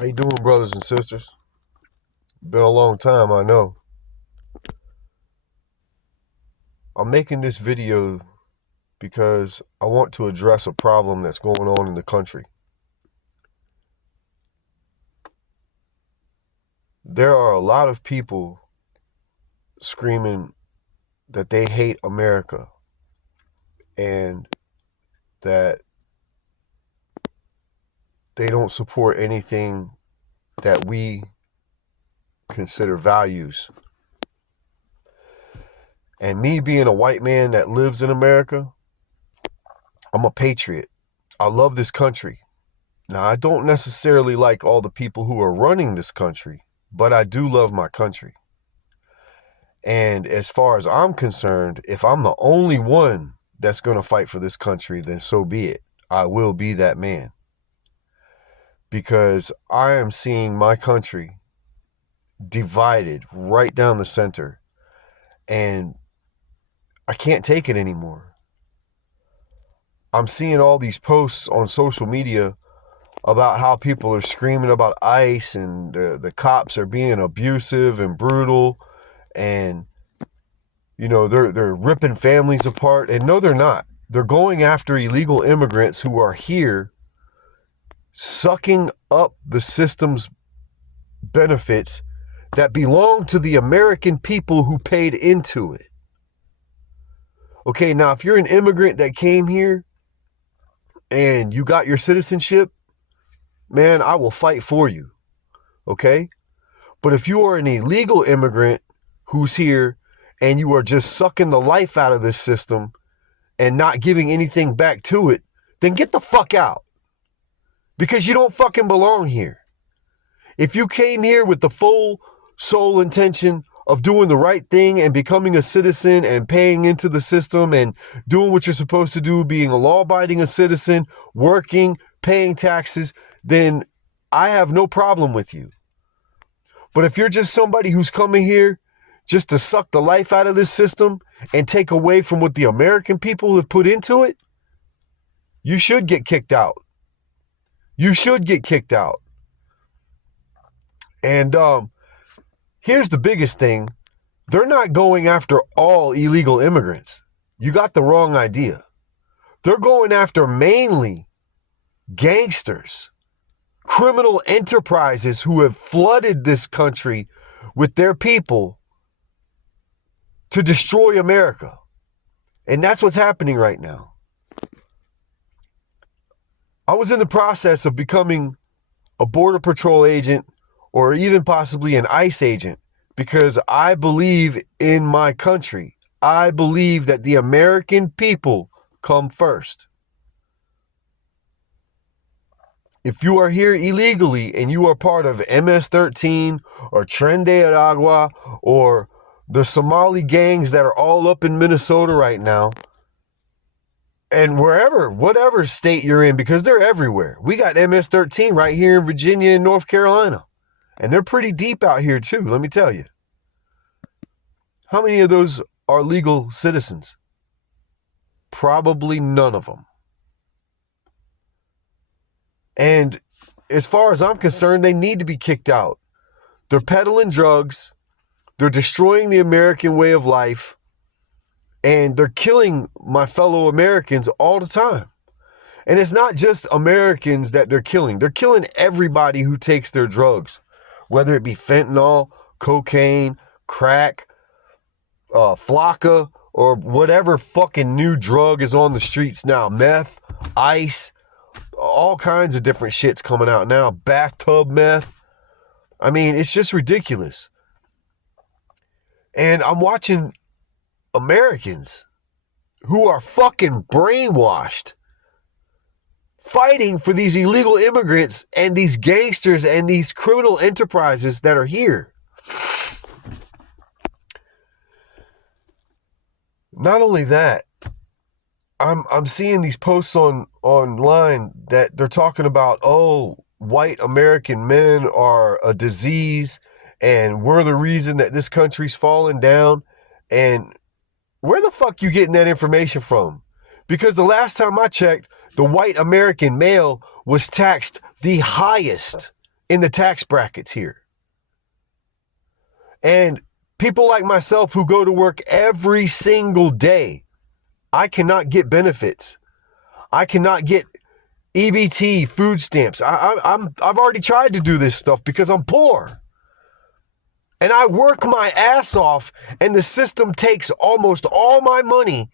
How you doing, brothers and sisters? Been a long time, I know. I'm making this video because I want to address a problem that's going on in the country. There are a lot of people screaming that they hate America and that they don't support anything that we consider values. And me being a white man that lives in America, I'm a patriot. I love this country. Now, I don't necessarily like all the people who are running this country, but I do love my country. And as far as I'm concerned, if I'm the only one that's going to fight for this country, then so be it. I will be that man. Because I am seeing my country divided right down the center. And I can't take it anymore. I'm seeing all these posts on social media about how people are screaming about ICE and the cops are being abusive and brutal, and you know they're ripping families apart. And no, they're not. They're going after illegal immigrants who are here, sucking up the system's benefits that belong to the American people who paid into it. Okay, now if you're an immigrant that came here and you got your citizenship, man, I will fight for you, okay? But if you are an illegal immigrant who's here and you are just sucking the life out of this system and not giving anything back to it, then get the fuck out. Because you don't fucking belong here. If you came here with the full sole intention of doing the right thing and becoming a citizen and paying into the system and doing what you're supposed to do, being a law-abiding citizen, working, paying taxes, then I have no problem with you. But if you're just somebody who's coming here just to suck the life out of this system and take away from what the American people have put into it, you should get kicked out. You should get kicked out. And here's the biggest thing. They're not going after all illegal immigrants. You got the wrong idea. They're going after mainly gangsters, criminal enterprises who have flooded this country with their people to destroy America. And that's what's happening right now. I was in the process of becoming a Border Patrol agent or even possibly an ICE agent because I believe in my country. I believe that the American people come first. If you are here illegally and you are part of MS-13 or Tren de Aragua or the Somali gangs that are all up in Minnesota right now, and wherever, whatever state you're in, because they're everywhere. We got MS-13 right here in Virginia and North Carolina. And they're pretty deep out here too, let me tell you. How many of those are legal citizens? Probably none of them. And as far as I'm concerned, they need to be kicked out. They're peddling drugs. They're destroying the American way of life. And they're killing my fellow Americans all the time. And it's not just Americans that they're killing. They're killing everybody who takes their drugs. Whether it be fentanyl, cocaine, crack, flocka, or whatever fucking new drug is on the streets now. Meth, ice, all kinds of different shit's coming out now. Bathtub meth. I mean, it's just ridiculous. And I'm watching Americans who are fucking brainwashed fighting for these illegal immigrants and these gangsters and these criminal enterprises that are here. Not only that, I'm seeing these posts online that they're talking about, oh, white American men are a disease and we're the reason that this country's falling down. And where the fuck you getting that information from? Because the last time I checked, the white American male was taxed the highest in the tax brackets here. And people like myself who go to work every single day, I cannot get benefits. I cannot get EBT, food stamps. I've already tried to do this stuff because I'm poor. And I work my ass off, and the system takes almost all my money,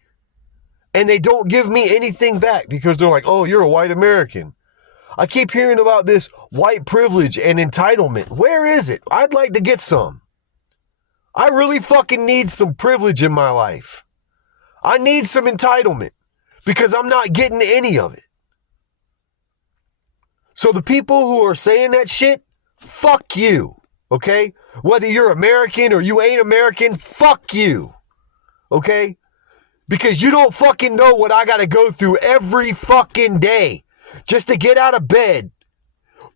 and they don't give me anything back because they're like, oh, you're a white American. I keep hearing about this white privilege and entitlement. Where is it? I'd like to get some. I really fucking need some privilege in my life. I need some entitlement because I'm not getting any of it. So the people who are saying that shit, fuck you, okay? Whether you're American or you ain't American, fuck you, okay? Because you don't fucking know what I gotta go through every fucking day just to get out of bed,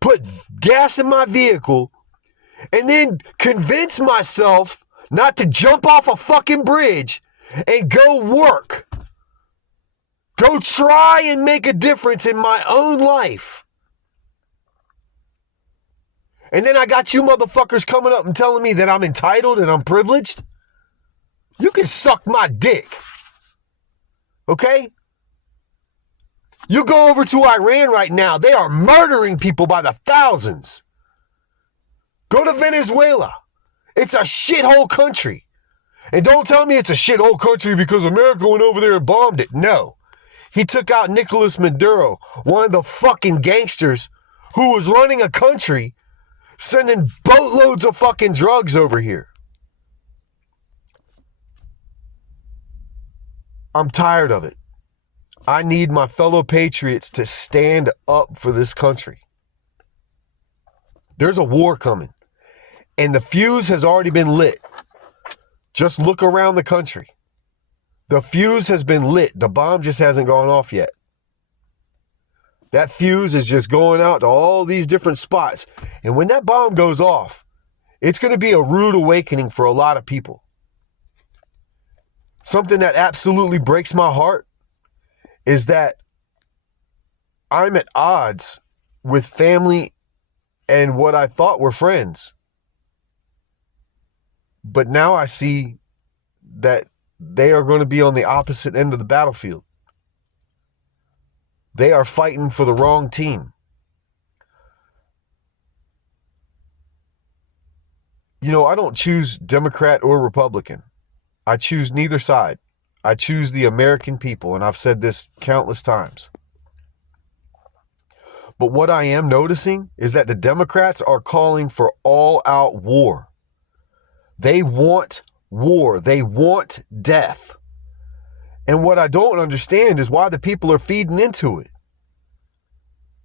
put gas in my vehicle, and then convince myself not to jump off a fucking bridge and go work. Go try and make a difference in my own life. And then I got you motherfuckers coming up and telling me that I'm entitled and I'm privileged. You can suck my dick. Okay? You go over to Iran right now. They are murdering people by the thousands. Go to Venezuela. It's a shithole country. And don't tell me it's a shithole country because America went over there and bombed it. No. He took out Nicolas Maduro, one of the fucking gangsters who was running a country sending boatloads of fucking drugs over here. I'm tired of it. I need my fellow patriots to stand up for this country. There's a war coming, and the fuse has already been lit. Just look around the country. The fuse has been lit. The bomb just hasn't gone off yet. That fuse is just going out to all these different spots. And when that bomb goes off, it's going to be a rude awakening for a lot of people. Something that absolutely breaks my heart is that I'm at odds with family and what I thought were friends. But now I see that they are going to be on the opposite end of the battlefield. They are fighting for the wrong team. You know, I don't choose Democrat or Republican. I choose neither side. I choose the American people, and I've said this countless times. But what I am noticing is that the Democrats are calling for all-out war. They want war. They want death. And what I don't understand is why the people are feeding into it.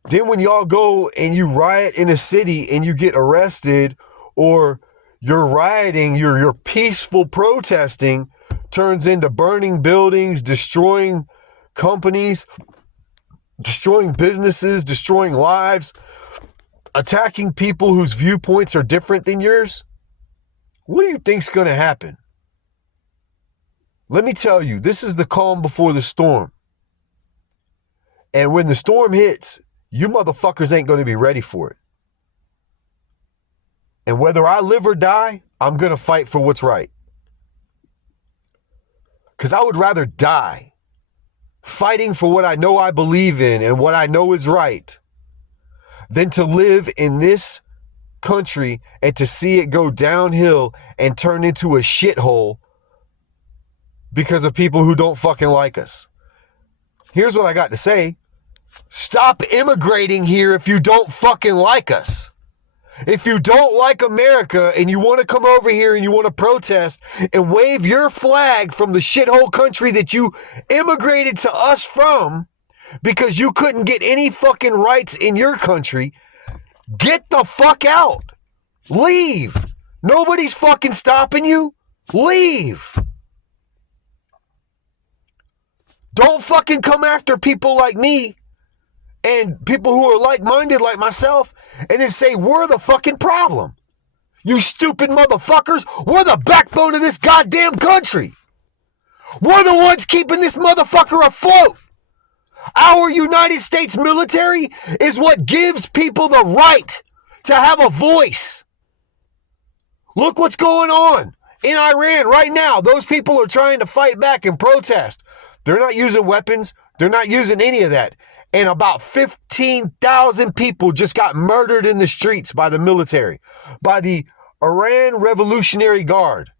Then when y'all go and you riot in a city and you get arrested, or you're rioting, your peaceful protesting turns into burning buildings, destroying companies, destroying businesses, destroying lives, attacking people whose viewpoints are different than yours. What do you think's going to happen? Let me tell you, this is the calm before the storm. And when the storm hits, you motherfuckers ain't going to be ready for it. And whether I live or die, I'm going to fight for what's right. Because I would rather die fighting for what I know I believe in and what I know is right than to live in this country and to see it go downhill and turn into a shithole because of people who don't fucking like us. Here's what I got to say. Stop immigrating here if you don't fucking like us. If you don't like America and you want to come over here and you want to protest and wave your flag from the shithole country that you immigrated to us from because you couldn't get any fucking rights in your country, get the fuck out. Leave. Nobody's fucking stopping you. Leave. Don't fucking come after people like me and people who are like-minded like myself and then say we're the fucking problem. You stupid motherfuckers. We're the backbone of this goddamn country. We're the ones keeping this motherfucker afloat. Our United States military is what gives people the right to have a voice. Look what's going on in Iran right now. Those people are trying to fight back and protest. They're not using weapons. They're not using any of that. And about 15,000 people just got murdered in the streets by the military, by the Iran Revolutionary Guard.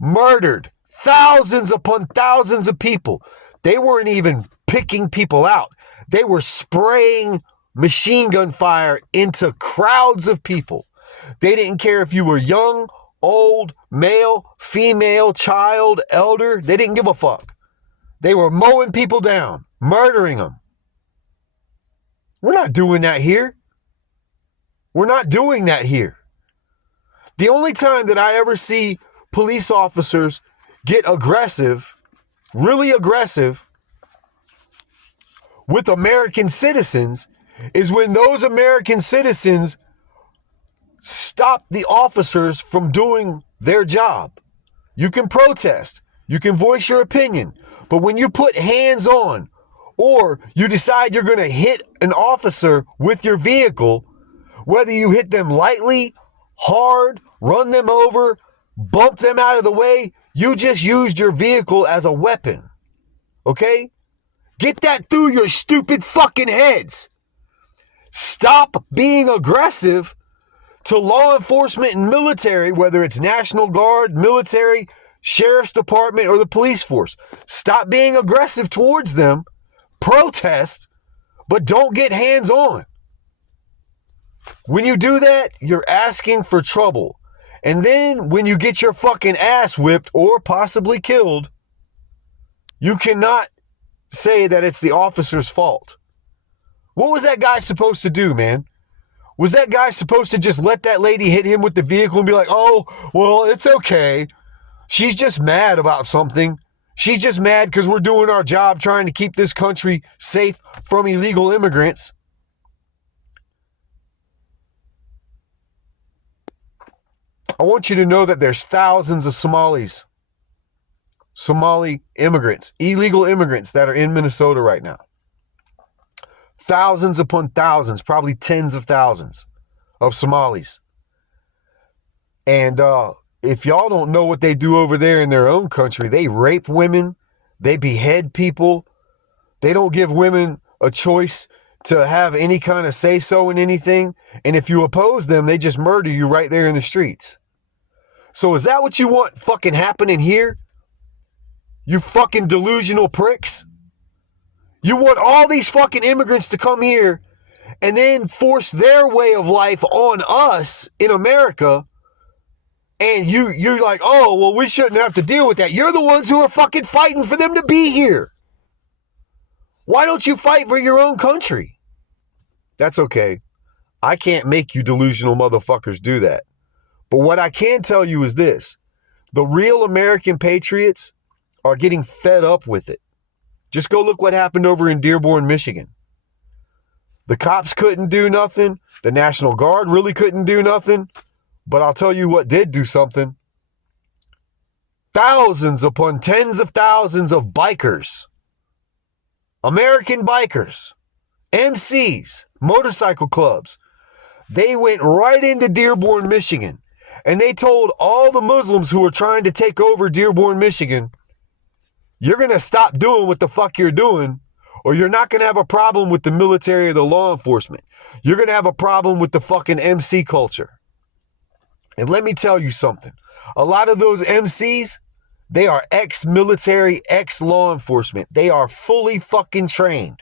Murdered thousands upon thousands of people. They weren't even picking people out. They were spraying machine gun fire into crowds of people. They didn't care if you were young, old, male, female, child, elder. They didn't give a fuck. They were mowing people down, murdering them. We're not doing that here. We're not doing that here. The only time that I ever see police officers get aggressive, really aggressive, with American citizens is when those American citizens stop the officers from doing their job. You can protest, you can voice your opinion, but when you put hands on or you decide you're going to hit an officer with your vehicle, whether you hit them lightly, hard, run them over, bump them out of the way, you just used your vehicle as a weapon. Okay? Get that through your stupid fucking heads. Stop being aggressive to law enforcement and military, whether it's National Guard, military, sheriff's department, or the police force. Stop being aggressive towards them. Protest, but don't get hands on. When you do that, you're asking for trouble. And then when you get your fucking ass whipped or possibly killed, you cannot say that it's the officer's fault. What was that guy supposed to do, man? Was that guy supposed to just let that lady hit him with the vehicle and be like, oh, well, it's okay. She's just mad about something. She's just mad because we're doing our job trying to keep this country safe from illegal immigrants. I want you to know that there's thousands of Somali immigrants, illegal immigrants that are in Minnesota right now. Thousands upon thousands, probably tens of thousands of Somalis. And if y'all don't know what they do over there in their own country, they rape women, they behead people, they don't give women a choice to have any kind of say-so in anything. And if you oppose them, they just murder you right there in the streets. So is that what you want fucking happening here? You fucking delusional pricks? You want all these fucking immigrants to come here and then force their way of life on us in America, and you're like, oh, well, we shouldn't have to deal with that. You're the ones who are fucking fighting for them to be here. Why don't you fight for your own country? That's okay. I can't make you delusional motherfuckers do that. But what I can tell you is this. The real American patriots are getting fed up with it. Just go look what happened over in Dearborn, Michigan. The cops couldn't do nothing. The National Guard really couldn't do nothing. But I'll tell you what did do something. Thousands upon tens of thousands of bikers, American bikers, MCs, motorcycle clubs, they went right into Dearborn, Michigan, and they told all the Muslims who were trying to take over Dearborn, Michigan, you're going to stop doing what the fuck you're doing, or you're not going to have a problem with the military or the law enforcement. You're going to have a problem with the fucking MC culture. And let me tell you something. A lot of those MCs, they are ex-military, ex-law enforcement. They are fully fucking trained.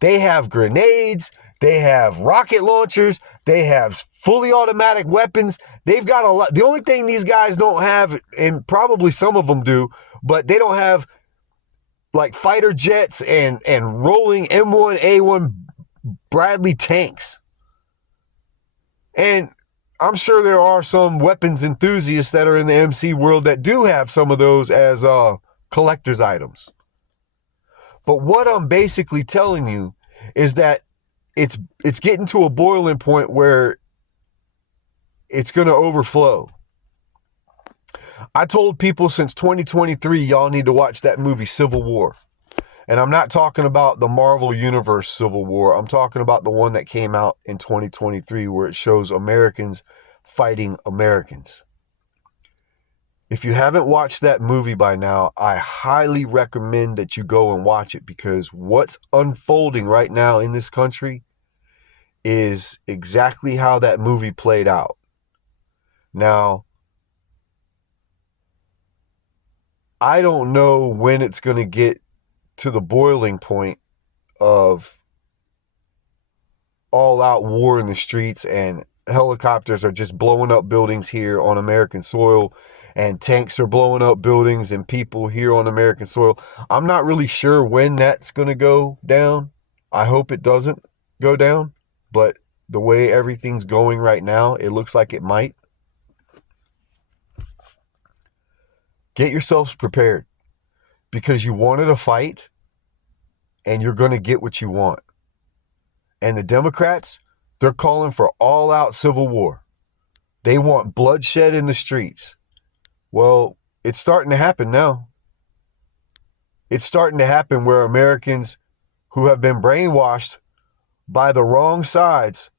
They have grenades. They have rocket launchers. They have fully automatic weapons. They've got a lot. The only thing these guys don't have, and probably some of them do, but they don't have like fighter jets and rolling M1A1 Bradley tanks. And I'm sure there are some weapons enthusiasts that are in the MC world that do have some of those as collector's items. But what I'm basically telling you is that it's getting to a boiling point where it's going to overflow. I told people since 2023, y'all need to watch that movie Civil War. And I'm not talking about the Marvel Universe Civil War. I'm talking about the one that came out in 2023 where it shows Americans fighting Americans. If you haven't watched that movie by now, I highly recommend that you go and watch it, because what's unfolding right now in this country is exactly how that movie played out. Now, I don't know when it's going to get to the boiling point of all-out war in the streets and helicopters are just blowing up buildings here on American soil and tanks are blowing up buildings and people here on American soil. I'm not really sure when that's going to go down. I hope it doesn't go down, but the way everything's going right now, it looks like it might. Get yourselves prepared, because you wanted a fight and you're going to get what you want. And the Democrats, they're calling for all-out civil war. They want bloodshed in the streets. Well, it's starting to happen now. It's starting to happen where Americans who have been brainwashed by the wrong sides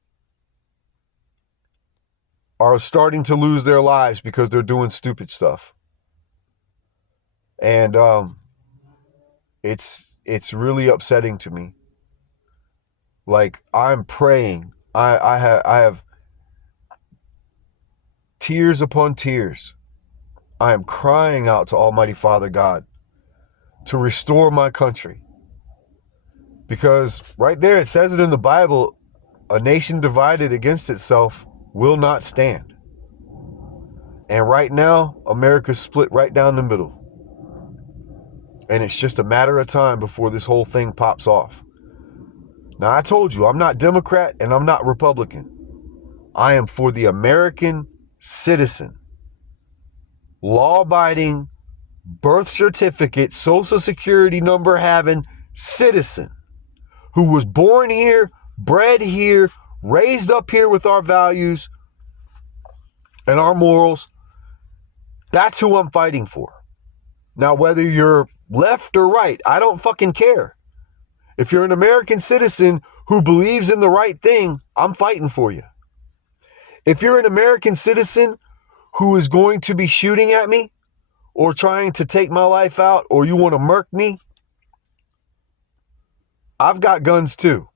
are starting to lose their lives because they're doing stupid stuff. And it's really upsetting to me. Like, I'm praying. I have tears upon tears. I am crying out to Almighty Father God to restore my country. Because right there, it says it in the Bible, a nation divided against itself will not stand. And right now, America's split right down the middle. And it's just a matter of time before this whole thing pops off. Now, I told you, I'm not Democrat and I'm not Republican. I am for the American citizen, law-abiding, birth certificate, social security number having citizen who was born here, bred here, raised up here with our values and our morals. That's who I'm fighting for. Now, whether you're left or right, I don't fucking care. If you're an American citizen who believes in the right thing, I'm fighting for you. If you're an American citizen who is going to be shooting at me or trying to take my life out, or you want to murk me, I've got guns too.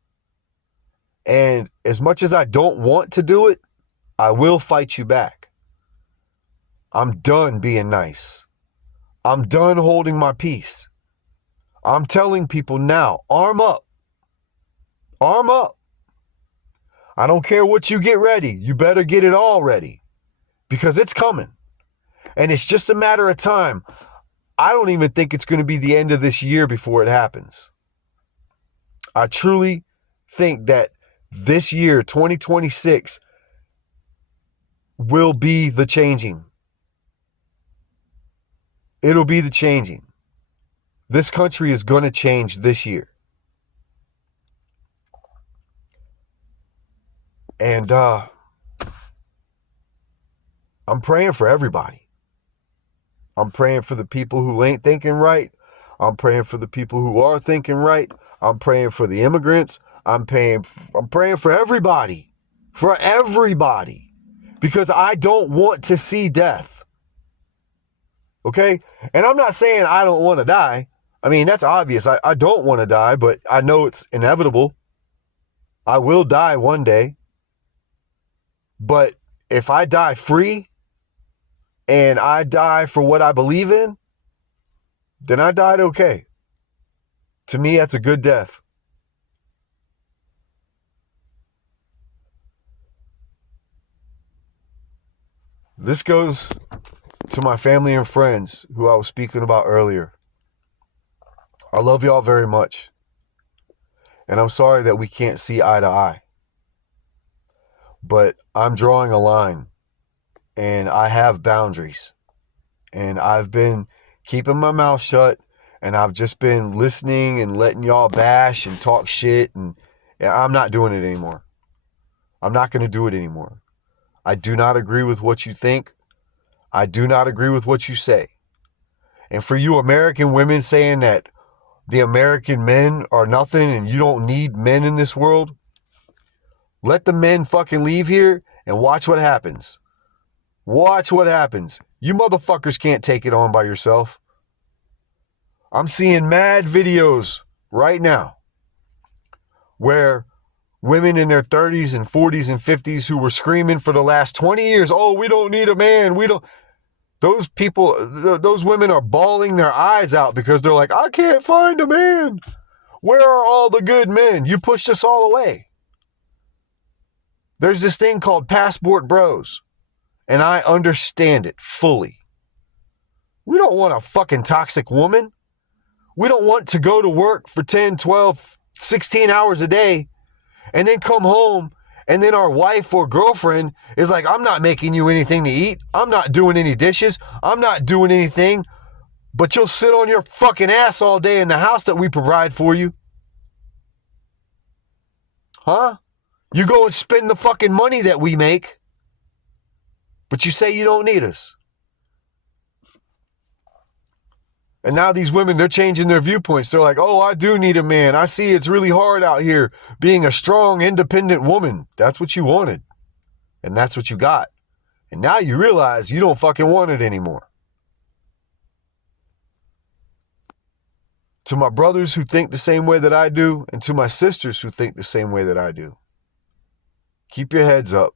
And as much as I don't want to do it, I will fight you back. I'm done being nice. I'm done holding my peace. I'm telling people now, arm up. Arm up. I don't care what you get ready. You better get it all ready, because it's coming. And it's just a matter of time. I don't even think it's going to be the end of this year before it happens. I truly think that this year, 2026, will be the changing. It'll be the changing. This country is going to change this year. And I'm praying for everybody. I'm praying for the people who ain't thinking right. I'm praying for the people who are thinking right. I'm praying for the immigrants. I'm praying for everybody. For everybody. Because I don't want to see death. Okay? And I'm not saying I don't want to die. I mean, that's obvious. I don't want to die, but I know it's inevitable. I will die one day. But if I die free and I die for what I believe in, then I died okay. To me, that's a good death. This goes to my family and friends who I was speaking about earlier. I love y'all very much. And I'm sorry that we can't see eye to eye. But I'm drawing a line. And I have boundaries. And I've been keeping my mouth shut. And I've just been listening and letting y'all bash and talk shit. And I'm not doing it anymore. I'm not going to do it anymore. I do not agree with what you think. I do not agree with what you say. And for you American women saying that the American men are nothing and you don't need men in this world, let the men fucking leave here and watch what happens. Watch what happens. You motherfuckers can't take it on by yourself. I'm seeing mad videos right now where women in their 30s and 40s and 50s who were screaming for the last 20 years, oh, we don't need a man. Those people, those women are bawling their eyes out because they're like, I can't find a man. Where are all the good men? You pushed us all away. There's this thing called passport bros, and I understand it fully. We don't want a fucking toxic woman. We don't want to go to work for 10, 12, 16 hours a day and then come home and then our wife or girlfriend is like, I'm not making you anything to eat. I'm not doing any dishes. I'm not doing anything. But you'll sit on your fucking ass all day in the house that we provide for you. Huh? You go and spend the fucking money that we make. But you say you don't need us. And now these women, they're changing their viewpoints. They're like, oh, I do need a man. I see it's really hard out here being a strong, independent woman. That's what you wanted. And that's what you got. And now you realize you don't fucking want it anymore. To my brothers who think the same way that I do, and to my sisters who think the same way that I do, keep your heads up.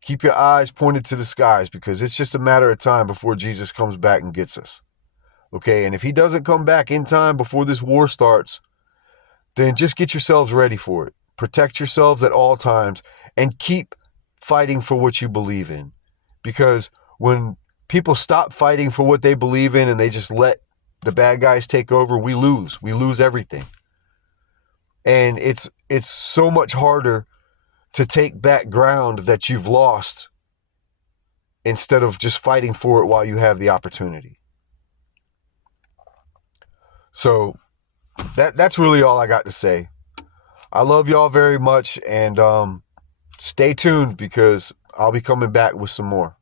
Keep your eyes pointed to the skies because it's just a matter of time before Jesus comes back and gets us. Okay, and if he doesn't come back in time before this war starts, then just get yourselves ready for it. Protect yourselves at all times and keep fighting for what you believe in. Because when people stop fighting for what they believe in and they just let the bad guys take over, we lose. We lose everything. And it's so much harder to take back ground that you've lost instead of just fighting for it while you have the opportunity. So that's really all I got to say. I love y'all very much, and stay tuned because I'll be coming back with some more.